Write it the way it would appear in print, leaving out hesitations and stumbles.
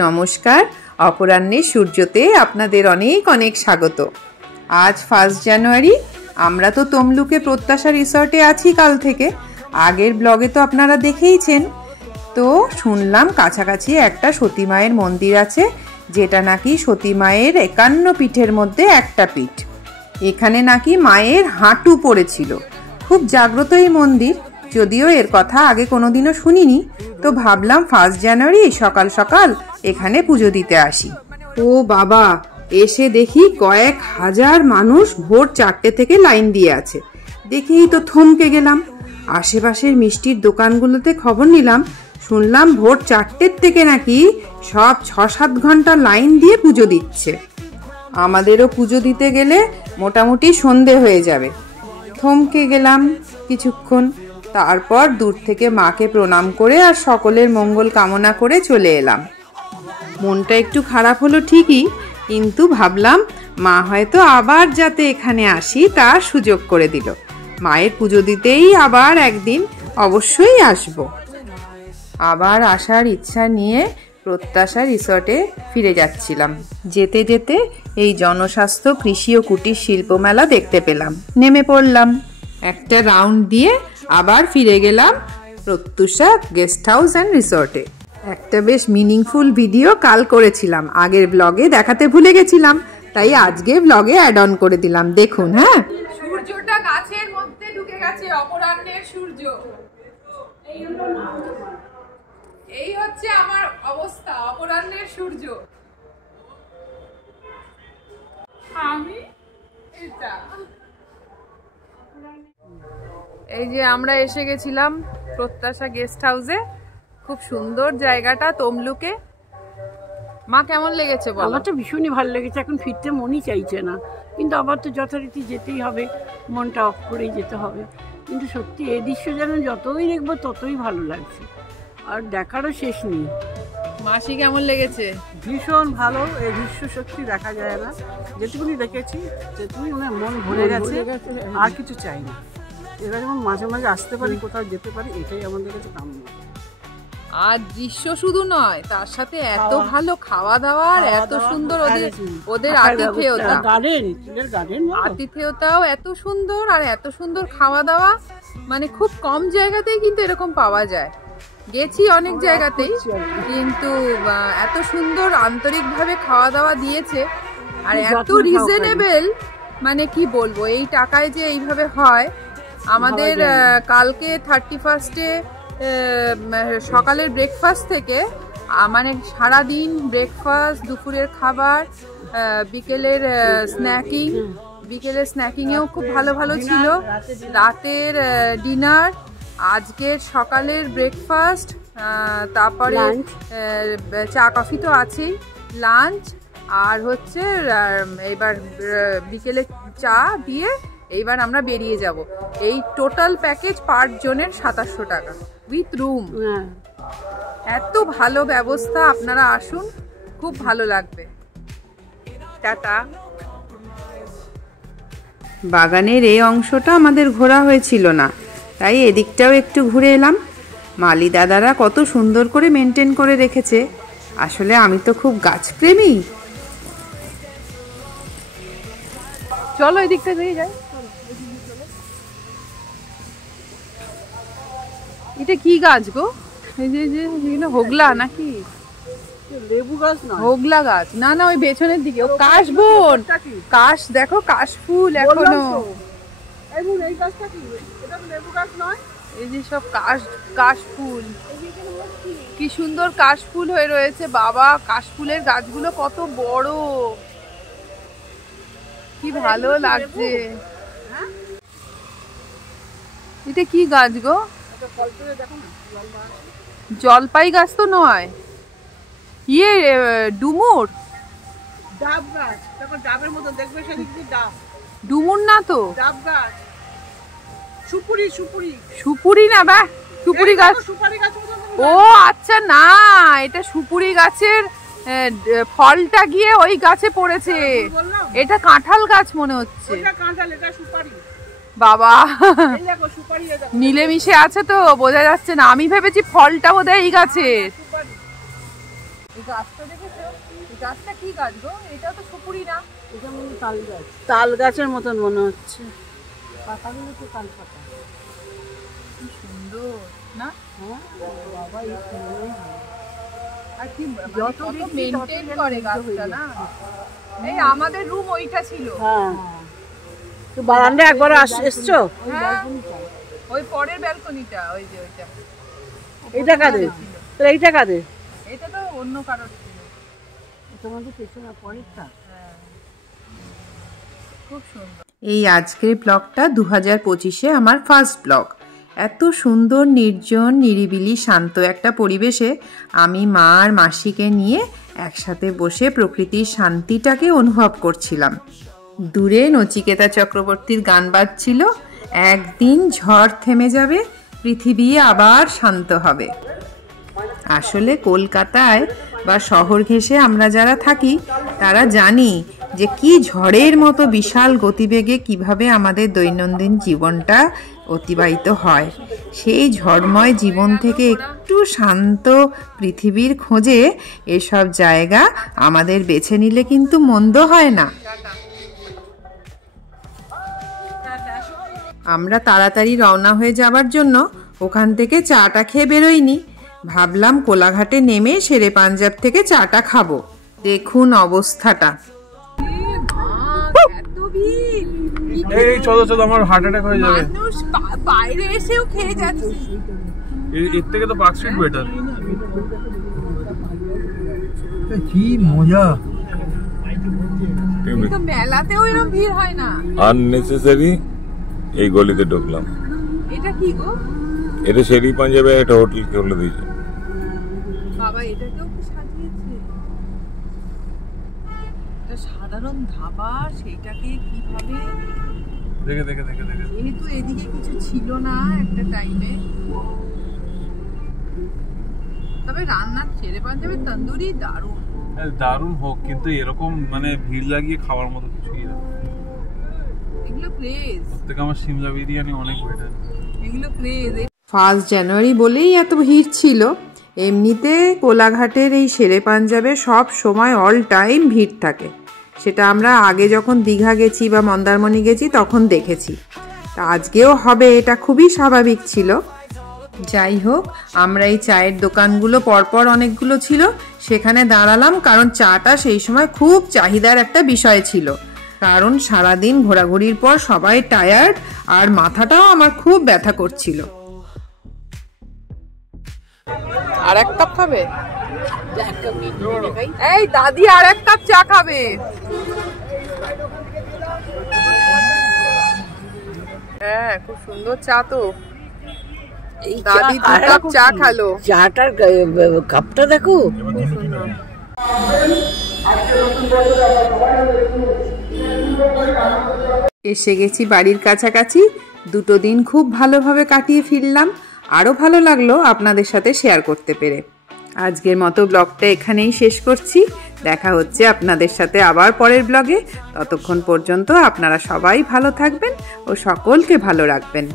নমস্কার, অপরাহ্নের সূর্যতে আপনাদের অনেক অনেক স্বাগত। আজ 1 জানুয়ারি। আমরা তো তমলুকে প্রত্যাশা রিসর্টে আছি কাল থেকে। আগের ব্লগে তো আপনারা দেখেইছেন। তো শুনলাম কাছাকাছি একটা সতী মায়ের মন্দির আছে, যেটা নাকি সতী মায়ের 51 পীঠের মধ্যে একটা পীঠ। এখানে নাকি মায়ের হাঁটু পড়েছিল। খুব জাগ্রত এই মন্দির, যদিও এর কথা আগে কোনোদিনও শুনিনি। তো ভাবলাম 1 জানুয়ারি সকাল সকাল এখানে পুজো দিতে আসি। ও বাবা, এসে দেখি কয়েক হাজার মানুষ ভোর 4টে থেকে লাইন দিয়ে আছে। দেখেই তো থমকে গেলাম। আশেপাশের মিষ্টির দোকানগুলোতে খবর নিলাম, শুনলাম ভোর 4টের থেকে নাকি সব 6-7 ঘন্টা লাইন দিয়ে পুজো দিচ্ছে। আমাদেরও পুজো দিতে গেলে মোটামুটি সন্ধে হয়ে যাবে। থমকে গেলাম কিছুক্ষণ, তারপর দূর থেকে মাকে প্রণাম করে আর সকলের মঙ্গল কামনা করে চলে এলাম। মনটা একটু খারাপ হলো ঠিকই, কিন্তু ভাবলাম মা হয়তো আবার যাতে এখানে আসি তার সুযোগ করে দিল। মায়ের পুজো দিতেই আবার একদিন অবশ্যই আসব। আবার আসার ইচ্ছা নিয়ে প্রত্যাশা রিসর্টে ফিরে যাচ্ছিলাম। যেতে যেতে এই জনস্বাস্থ্য কৃষি ও কুটির শিল্প মেলা দেখতে পেলাম। নেমে পড়লাম, একটা রাউন্ড দিয়ে আবার ফিরে গেলাম প্রত্যুষা গেস্ট হাউস অ্যান্ড রিসর্টে। একটা বেশ মিনিংফুল ভিডিও কাল করেছিলাম, আগের ব্লগে দেখাতে ভুলে গেছিলাম, তাই আজকে ব্লগে অ্যাড অন করে দিলাম। দেখুন। হ্যাঁ, সূর্যটা গাছের মধ্যে ঢুকে গেছে, অপরাহ্নের সূর্য। এই হচ্ছে আমার অবস্থা, অপরাহ্নের সূর্য। আমি এটা এই যে আমরা এসে গেছিলাম প্রত্যাশা গেস্ট হাউসে। খুব সুন্দর জায়গাটা তমলুকে। মা কেমন লেগেছে বলো? আমার তো ভীষণই ভালো লেগেছে। এখন ফিরতে মনই চাইছে না, কিন্তু আবার তো যথারীতি যেতেই হবে, মনটা অফ করেই যেতে হবে। কিন্তু সত্যি এই দৃশ্য যেন যতই দেখবো ততই ভালো লাগছে, আর দেখারও শেষ নেই। মাসি কেমন লেগেছে? ভীষণ ভালো। এই দৃশ্য সত্যি দেখা যায় না, যেটুকুনি দেখেছি সেটুকুনি মন ভরে গেছে, আর কিছু চাই না। এবার যেমন মাঝে মাঝে আসতে পারি, কোথাও যেতে পারি, এটাই আমাদের কাছে কাম্য। আর দৃশ্য শুধু নয়, তার সাথে এত ভালো খাওয়া দাওয়া, আর এত সুন্দর ওদের আতিথেয়তাও এত সুন্দর, আর এত সুন্দর খাওয়া দাওয়া। মানে খুব কম জায়গাতেই কিন্তু এরকম পাওয়া যায়। গেছি অনেক জায়গাতেই, কিন্তু এত সুন্দর আন্তরিকভাবে খাওয়া দাওয়া দিয়েছে, আর এত রিজনেবল। মানে কি বলবো, এই টাকায় যে এইভাবে হয়। আমাদের কালকে 31-এ সকালের ব্রেকফাস্ট থেকে মানে সারাদিন ব্রেকফাস্ট, দুপুরের খাবার, বিকেলের স্ন্যাকিংয়েও খুব ভালো ভালো ছিল, রাতের ডিনার, আজকের সকালের ব্রেকফাস্ট, তারপরে চা কফি তো আছেই, লাঞ্চ, আর হচ্ছে এবার বিকেলে চা দিয়ে এইবার আমরা বেরিয়ে যাব। এই টোটাল প্যাকেজ পার জনের 2700 টাকা উইথ রুম। এত ভালো ব্যবস্থা, আপনারা আসুন, খুব ভালো লাগবে। টাটা। বাগানের এই অংশটা আমাদের ঘোরা হয়েছিল না, তাই এদিকটাও একটু ঘুরে এলাম। মালি দাদারা কত সুন্দর করে মেনটেন করে রেখেছে। আসলে আমি তো খুব গাছপ্রেমী। চলো এদিকটা দিয়ে যাই। এটা কি গাছ গো? এই যে হোগলা নাকি লেবু গাছ না, হোগলা গাছ। না না, ওই পেছনের দিকে ও কাশবন। কাশ দেখো, কাশ ফুল এখনো। এই গাছটা কি? এটা লেবু গাছ নয়। এই যে সব কাশ ফুল, কি সুন্দর কাশ ফুল হয়ে রয়েছে। বাবা, কাশ ফুলের গাছগুলো কত বড়, কি ভালো লাগছে। এটা কি গাছ গো? জলপাই গাছ তো নয়, ডুমুর। ডাব গাছ, দেখো ডাবের মতো দেখবে, সেদিক দিয়ে ডাব। ডুমুর না তো, ডাব গাছ। সুপুরি সুপুরি না, বা সুপুরি গাছ। সুপারি গাছ। ও আচ্ছা, না, এটা সুপুরি গাছের ফলটা গিয়ে ওই গাছে পড়েছে। এটা কাঁঠাল গাছ মনে হচ্ছে। বাবা, মিলেমিশে আছে তো বোঝা যাচ্ছে না। আমি ভেবেছি ফলটা বোধহয় এই গাছের। এই গাছটা দেখেছো? এই গাছটা কি গাছ গো? এটা তো সুপুরি না, এটা মনে তাল গাছ, তাল গাছের মতন মনে হচ্ছে। পাতাগুলো তো তাল পাতা। কি সুন্দর না? হ্যাঁ বাবা, এই ফুলগুলোই হয়। আর কি যত মেইনটেইন করে গাছটা না। এই আমাদের রুম ওইটা ছিল। হ্যাঁ, তো বারান্দায় একবার এসছো? হ্যাঁ, ওই পরের ব্যালকনিটা, ওই যে ওইটা। এইটা কাদের? তো এইটা কাদের? এটা তো অন্য কারোর ছিল। তোমাদের পেছনে পরেরটা। হ্যাঁ, খুব সুন্দর। এই আজকের ব্লগটা 2025-এ আমার ফার্স্ট ব্লগ। এত সুন্দর নির্জন নিরিবিলি শান্ত একটা পরিবেশে আমি মা আর মাসিকে নিয়ে একসাথে বসে প্রকৃতির শান্তিটাকে অনুভব করছিলাম। দূরে নচিকেতা চক্রবর্তীর গান বাজছিল, একদিন ঝড় থেমে যাবে, পৃথিবী আবার শান্ত হবে। আসলে কলকাতায় বা শহর ঘেঁষে আমরা যারা থাকি তারা জানি যে কি ঝড়ের মতো বিশাল গতিবেগে কিভাবে আমাদের দৈনন্দিন জীবনটা অতিবাহিত হয়। সেই ঝড়ময় জীবন থেকে একটু শান্ত পৃথিবীর খোঁজে এসব জায়গা আমাদের বেছে নিলে কিন্তু মন্দ হয় না। আমরা তাড়াতাড়ি রওনা হয়ে যাবার জন্য ওখান থেকে চাটা খেয়ে বেরোইনি। ভাবলাম কোলাঘাটে নেমে শেরে পাঞ্জাব থেকে চাটা খাবো। দেখুন অবস্থাটা। এই চলো চলো, আমার হার্ট অ্যাটাক হয়ে যাবে। মানুষ বাইরে এসেও খেয়ে যাচ্ছে। এর থেকে তো পার্ক স্ট্রিট বেটার। কি মজা! কিন্তু মেলাতেও এরকম ভিড় হয় না। আননেসেসারি এই গলিতে ঢুকলাম। এটা কি গো? এটা শেরি পাঞ্জাবে একটা হোটেল খুলে দিয়েছে। বাবা, এটাকেও কি সাজিয়েছে? এটা সাধারণ ধাবা, সেইটাকে কিভাবে দেখে দেখে দেখে দেখে যেহেতু এদিকে কিছু ছিল না একটা টাইমে। তবে রান্নার শেরে পাঞ্জাবের তন্দুরি দারুণ। দারুণ হোক, কিন্তু এরকম মানে ভিড় লাগিয়ে খাওয়ার মতো কিছুই না। এগুলো ক্রেজ, থেকে আমার সিমলা বিরিয়ানি অনেক বেটার। এগুলো ক্রেজ। 1 জানুয়ারি বলেই এত ভিড় ছিল। এমনিতে কোলাঘাটের এই শেরে পাঞ্জাবে সব সময় অল টাইম ভিড় থাকে। সেটা আমরা আগে যখন দীঘা গেছি বা মন্দারমণি গেছি তখন দেখেছি। তা আজকেও হবে, এটা খুবই স্বাভাবিক ছিল। যাই হোক, আমরা এই চায়ের দোকানগুলো পরপর অনেকগুলো ছিল, সেখানে দাঁড়ালাম, কারণ চাটা সেই সময় খুব চাহিদার একটা বিষয় ছিল। কারণ সারাদিন ঘোরাঘুরির পর সবাই টায়ার্ড, আর মাথাটাও আমার খুব ব্যথা করছিল। আর এক কাপ খাবে? এই দাদি আর এক কাপ চা খাবে। হ্যাঁ, খুব সুন্দর চা তো। দাদি 2 কাপ চা খালো। চাটার কাপটা দেখো। এসে গেছি বাড়ির কাছাকাছি। 2 দিন খুব ভালোভাবে কাটিয়ে ফিরলাম। আরও ভালো লাগলো আপনাদের সাথে শেয়ার করতে পেরে। আজকের মতো ব্লগটা এখানেই শেষ করছি। দেখা হচ্ছে আপনাদের সাথে আবার পরের ব্লগে। ততক্ষণ পর্যন্ত আপনারা সবাই ভালো থাকবেন ও সকলকে ভালো রাখবেন।